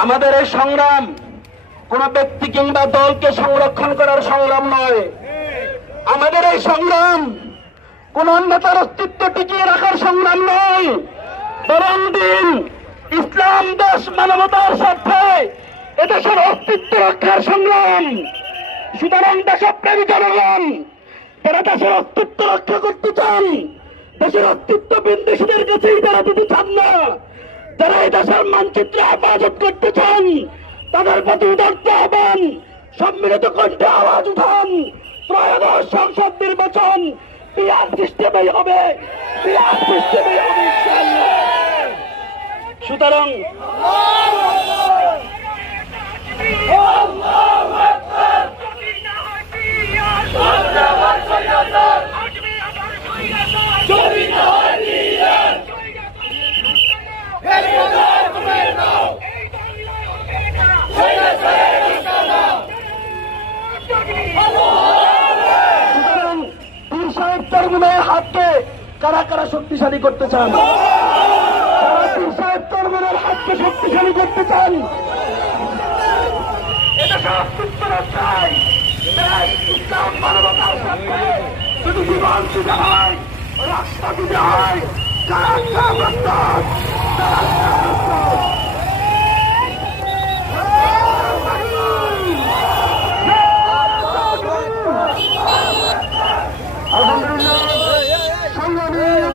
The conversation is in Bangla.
আমাদের এই সংগ্রাম কোন ব্যক্তি কিংবা দলকে সংরক্ষণ করার সংগ্রাম নয়। আমাদের এই সংগ্রাম কোন নেতার অস্তিত্ব টিকিয়ে রাখার সংগ্রাম নয়, বরং দিন ইসলাম, দেশ, মানবতার স্বার্থে এদেশের অস্তিত্ব রক্ষার সংগ্রাম। সুতরাং দেশপ্রেমী জনগণ যারা দেশের অস্তিত্ব রক্ষা করতে চান, দেশের অস্তিত্ব বিদেশিদের কাছেই তারা দিতে চান না, যারা এই দেশের মানচিত্র হেফাজত করতে চান, তাদের প্রতি উদার্ত হবেন, সম্মিলিত কণ্ঠে আওয়াজ উঠান। ত্রয়োদশ সংসদ নির্বাচন পিয়ার সিস্টেমেই হবে, পিয়ার সিস্টেমেই হবে ইনশাআল্লাহ। সুতরাং হাতকে কারা কারা শক্তিশালী করতে চান, যারা পীর সাহেব তরমনের হাতকে শক্তিশালী করতে চান, এটা অস্তিত্ব রক্ষায় ইসলাম মানবতার সাথে যদি জীবন দিতে হয়, রক্ত দিতে হয়, যারা